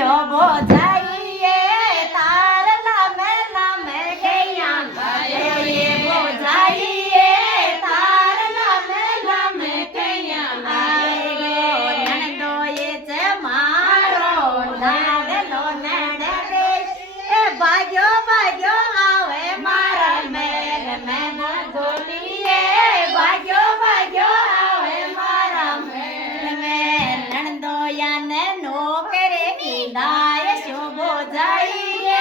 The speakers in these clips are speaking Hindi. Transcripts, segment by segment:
यो बोझाइए तार लामे लामे गैया गायो ये बोझाइए तार लामे लामे गैया गायो नंदो ये चे मारो नाडलो नडे ए भाग्यो भाग्यो आवे मारा मेल में गोलिए भाग्यो भाग्यो आवे मारा मेल में नंदो याने नौकरे की दाय शोभो जाइए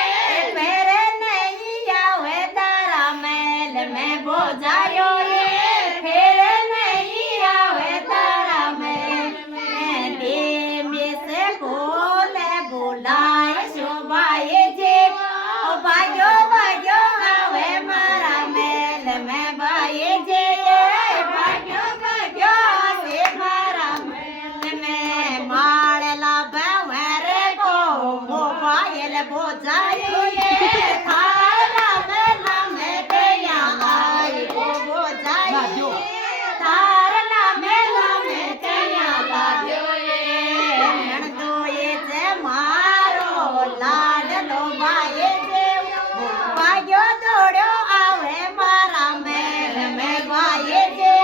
मेरे नहीं आवे तारा मेल में बोझायो ये फिर नहीं आवे तारा मेल में देवी से बोले बुलाए शोभाए जे ओ भाग्यो भाग्यो आवे मारा मेल में भाई जे भाग्यो भाग्यो आवे मारा मेल में माड़ला बवरे को मोबाइल बोझायो ये थाला में गया आई को बोझायो थाला में गया लाड्यो ये नंदो ये जे मारो लाडलो भाई जे भाग्यो दौड़ो आवे मारा मेल में भाई जे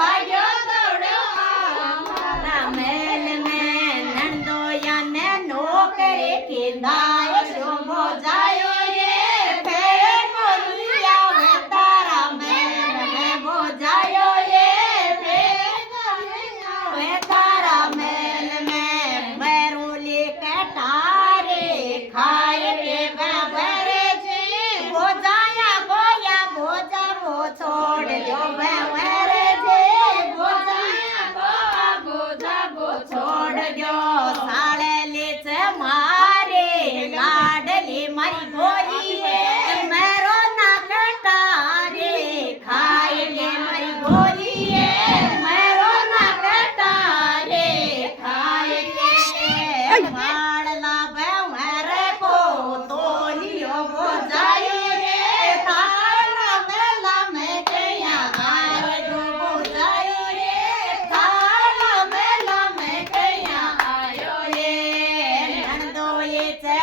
भाग्यो दौड़ो मारा मेल में नंदो याने नौकरी की दाय शोभो जायो ये फिर बोली आवे तारा मेल में बोझायो ये फिर आवे तारा मेल में बैरूली कटारे खाए के बबरे जे बोझाया गोया बोझा वो छोड़ दो बबरे जे बोझाया गोया बोझा वो छोड़ दो साले लीच मारे लाडली मरी गोरी है मेरो ना कटारे खाए के मरी गोरी है मेरो ना कटारे खाए के माड़ला बवरे को तोलियो बोझायो रे थाला में गया आए जो बोझायो रे थाला में गया आयो ये नंदो ये चे